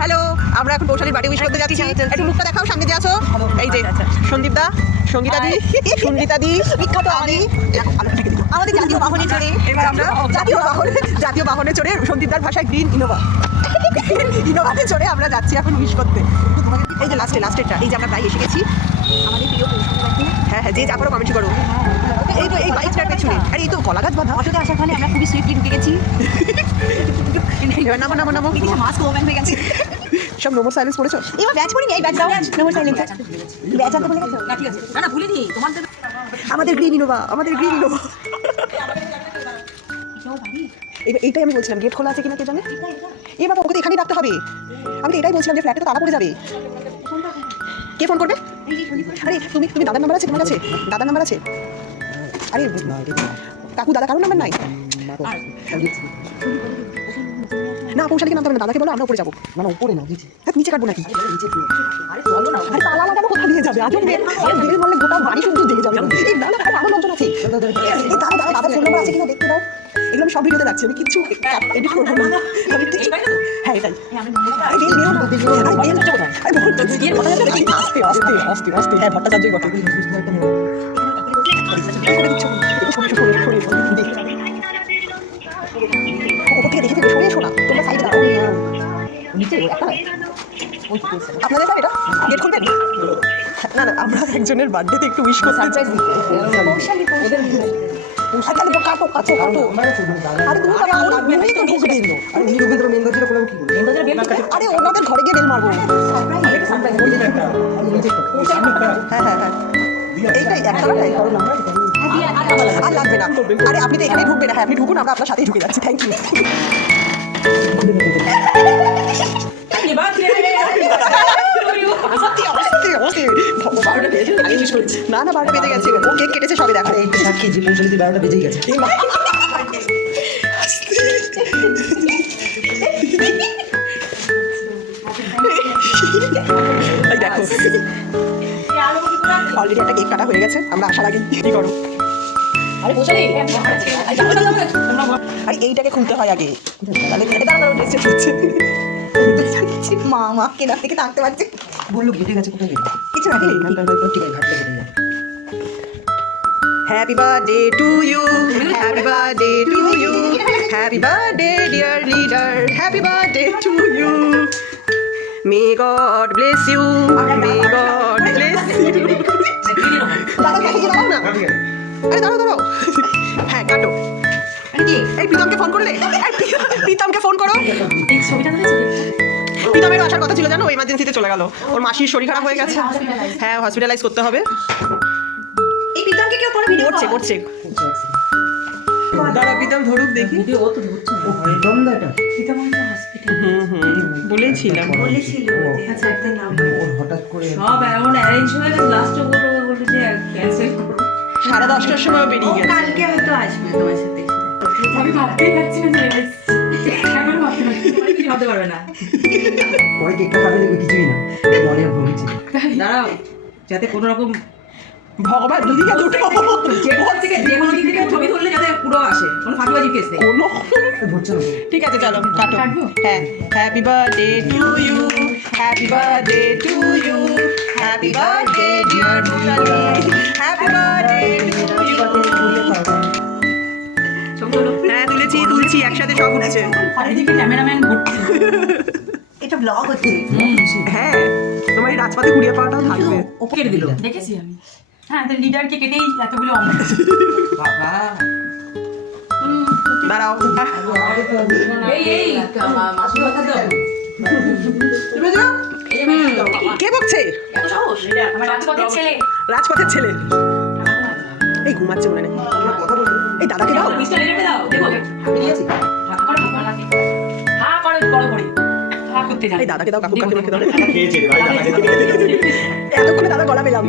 Hello, আমরা এখন পৌশালীর বাড়ি উইশ করতে যাচ্ছি। একটু মুখটা দেখাও, সামনে যে আছো। এই যে সন্দীপ দা, সঙ্গীতা দি, সঙ্গীতা দি, বিখ্যাত আমি। আমাদের জাতীয় বাহনে চড়ে এবার আমরা জাতীয় বাহনে চড়ে সন্দীপদার ভাষায় গ্রিন ইনোভাতে চড়ে আমরা যাচ্ছি এখন উইশ করতে। এই যে লাস্টেরটা, এই যে আমরা প্রায় এসে গেছি আমাদের প্রিয় পৌশালী বাড়ি। হ্যাঁ হ্যাঁ, যে যা করো কমেন্ট করো। এই তো এই বাইকটার পেছনে, আরে এই তো কলা গাছ বাঁধা। অটোতে আসার ফলে আমরা খুবই সুইফটলি ঢুকে গেছি। নামো নামো নামো, মাস্ক ওপেন হয়ে গেছে। সব নোমর সাইলেন্স পড়েছো? এবার ব্যাচ পড়িনি, এই ব্যাচ দাও নোমর সাইলেন্স। ব্যাচ আনতে বলে গেছো? না না, ভুলিনি তোমাদের। আমাদের গ্রিন ইনোভা, আমাদের গ্রিন ইনোভা। এইটাই আমি বলছিলাম, গেট খোলা আছে কিনা কে জানে। এ বাবা, ওকে তো এখানেই রাখতে হবে। আমি তো এটাই বলছিলাম যে ফ্ল্যাটে তো তালা পড়ে যাবে। কে ফোন করবে? আরে তুমি দাদার নাম্বার আছে তোমার কাছে? দাদার নাম্বার আছে? আরে কাকু, দাদা কারোর নাম্বার নাই? না, পৌশালীকে নামতে হবে না, দাদাকে বলো আমরা উপরে যাবো। না উপরে না, নিচে। হ্যাঁ, নিচে কাটবো নাকি? আরে চলো না, আরে তালা লাগানো কোথা দিয়ে যাবে? আজব মেয়ে, বের মারলে গোটা বাড়ি শুদ্ধ দিয়ে যাবে। এই না না, আরো লোকজন আছে। এই দাদা ফোন নাম্বার আছে কিনা দেখতে দাও। এগুলো আমি সব ভিডিওতে রাখছি, আমি কিচ্ছু এডিট করবো না। আমি কিছু, হ্যাঁ এটাই। আস্তে হ্যাঁ, ভট্টাচার্যই বটে। ওপর থেকে দেখে সরে এসো না, তোমরা সাইডে দাঁড়াও। নিচে একটা আপনাদের স্যার এটা গেট খুলবেন? না না, আমরা একজনের বার্থডেতে একটু উইশ করতে চাই। পৌশালী ওদের কাটো কাটো কাটো। আরে তুমি বাবা, উনি তো ঢুকে দিল। আর উনি রবীন্দ্র মেন দরজাটা খোলা কি বলবো? আরে ওনাদের ঘরে গিয়ে বেল মারবো। হ্যাঁ হ্যাঁ হ্যাঁ, এইটাই একটাই। আর লাগবে না। আরে আপনি তো এখানেই ঢুকবেন। হ্যাঁ, আপনি ঢুকুন, আমরা আপনার সাথেই ঢুকে যাচ্ছি। Thank you. না না, 12টা বেজে গেছে। ও কেক কেটেছে সবে, দেখো। এই সাক্ষী যে পৌঁছালিতে 12টা বেজেই গেছে। এই দেখো, অলরেডি একটা কেক কাটা হয়ে গেছে আমরা আসার আগে। কি করো? আরে পৌশালী আরে এইটাকে খুলতে হয় আগে, তাহলে দাঁড়ানো ড্রেস চেঞ্জ হচ্ছে। মা কেনার থেকে থাকতে পারছে। বললো ঘেটে গেছে, কোথায় গেছে? কিছু নাকি? ঠিক আছে, ঘাটতে ঘেটে গেছে। Happy birthday to you, happy birthday to you, happy birthday dear leader, happy birthday to you. May God bless you, may God bless you. দাদা কাকে কি দাঁড়াও না? আরে দাঁড়াও। হ্যাঁ কাটো। এই প্রীতমকে ফোন করলে? প্রীতমকে ফোন করো। প্রীতমেরও আসার কথা ছিল জানো, এমার্জেন্সিতে চলে গেল। ওর মাসির শরীর খারাপ হয়ে গেছে। হ্যাঁ, হসপিটালাইজ করতে হবে। এই প্রীতমকে কেউ পরে ভিডিও করছে। দাঁড়া, প্রীতম ধরুক দেখি। ভিডিও ও তো ধরছে না। ও দমদা এটা। প্রীতম তো হসপিটাল বলেছিলাম। আচ্ছা একটা নাম ওর হঠাৎ করে সব এমন অ্যারেঞ্জ হয়ে গেছে, লাস্টে বললো যে ক্যান্সেল করো। 10:30টার সময় বেরিয়ে গেছে। কালকে হয়তো আসবে তোমার সাথে। আমি ভাবতেই পারছি না যে এখন ভাবতে পারবে না। পরে কেকটা খাবে, দেখবে কিছুই না, মনে ভুগছি। দাঁড়াও, যাতে কোনো রকম ভগবান দুদিকে দুটো যে কোনো দিক থেকে ছবি তুললে যাতে পুরো আসে, কোনো ফাঁকিবাজি কেস নেই। কোনো। ধরছে না। ঠিক আছে, চলো কাটো। হ্যাঁ, happy birthday to you, happy birthday to you, happy birthday dear Murali, happy birthday to you. হ্যাঁ, তুলছি একসাথে সব উঠেছে। এদিকে ক্যামেরাম্যান ভর্তি। এটা ব্লগ হচ্ছে। হ্যাঁ, তোমার এই রাজপাতে কুড়িয়ে পাওয়াটাও থাকবে। ওকে কেটে দিল, দেখেছি আমি। হ্যাঁ, তো লিডারকে কেটেই এতগুলো বাবা। দাঁড়াও। এই মাসুর কথা তো কে বকছে? এত সাহস, আমার রাজপথের ছেলে। রাজপথের ছেলে। এই ঘুমাচ্ছে মনে নেই। কথা বলবো। এই দাদাকে দাও। মিস্টার লিডারকে দাও, দেখো আমি নিয়েছি। হা করে করে হা করতে জানে। এই দাদাকে দাও, কাকু কাকিমাকে দাও। খেয়েছে রে ভাই, এতক্ষণে দাদা গলা পেলাম।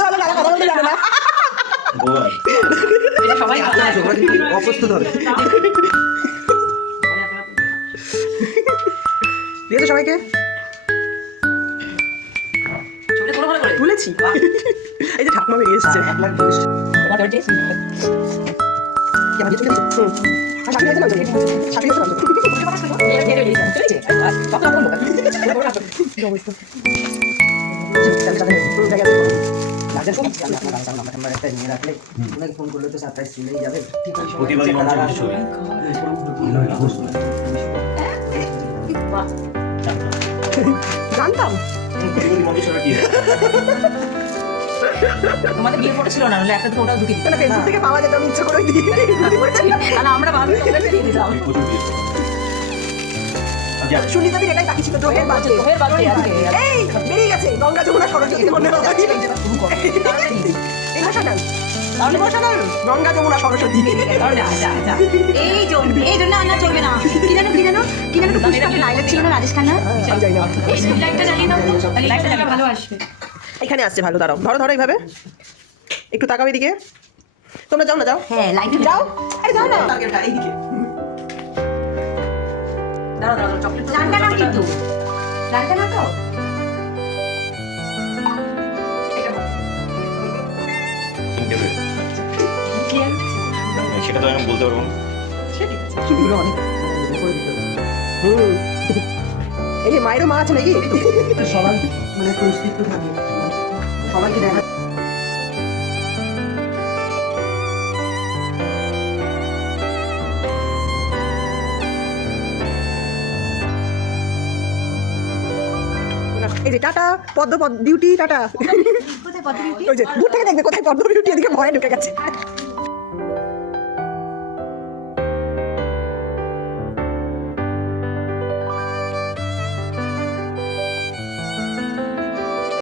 দাদা কথা বলতে জানে না। এটা সবাই ভালো আছে। ওরা কিন্তু অপ্রস্তুত হবে। দিয়েছো সবাইকে? ছবিটা তোলো ভালো করে। তুলেছি। এই যে ঠাকুমা বেরিয়ে এসছে। 1,40,000 কি আমার দিয়েছো? ফোন করলে তো সারপ্রাইজ চলেই যাবে। প্রতিবাদী মঞ্চ ছবি জানতাম প্রতিবাদী মঞ্চ ছবি কি তোমাদের বিয়ে পড়েছিল না, নাহলে একটা তো ওটাও ঢুকে দিত। ফেসবুক থেকে পাওয়া যেত, আমি ইচ্ছে করে দিই। আর আমরা ভাবি তোমরা দিয়ে দিলাম। প্রচুর দিয়ে সুনিতাদির এটাই বাকি ছিল, দোহের বাজে। তোর বাড়ি আছে। এই বেরিয়ে গেছে গঙ্গা যমুনা সরস্বতী মনে হয়। Emotional emotional Ganga Yamuna Saraswati. এই জন্য আন্না চলবে না। কি জানো একটু পুষ্পাকে লাইলাক ছিল না, রাজেশ খান্না। আমি জানি না। এই লাইটটা জ্বালিয়ে দাও, লাইটটা জ্বালিয়ে ভালো আসবে। এখানে আসছে ভালো, দাঁড়াও, ধরো ধরো এইভাবে একটু তাকাও এদিকে। তোমরা যাও না, যাও হ্যাঁ লাইট যাও, আরে যাও না এইদিকে। দাঁড়াও চকলেট লাইটটা না কিন্তু লাইটটা না তো সেটা তো আমি বলতে পারবো না। ছবিগুলো অনেক করে দিতে হবে। এই যে মায়েরও মা আছে নাকি? সবাই মানে একটা অস্তিত্ব থাকে, সবাইকে দেখা এই যে টাটা পদ্ম বিউটি টাটা। কোথায় কত ওই যে দূর থেকে দেখবে কোথায় পদ্ম বিউটি, এদিকে ভয়ে ঢুকে গেছে।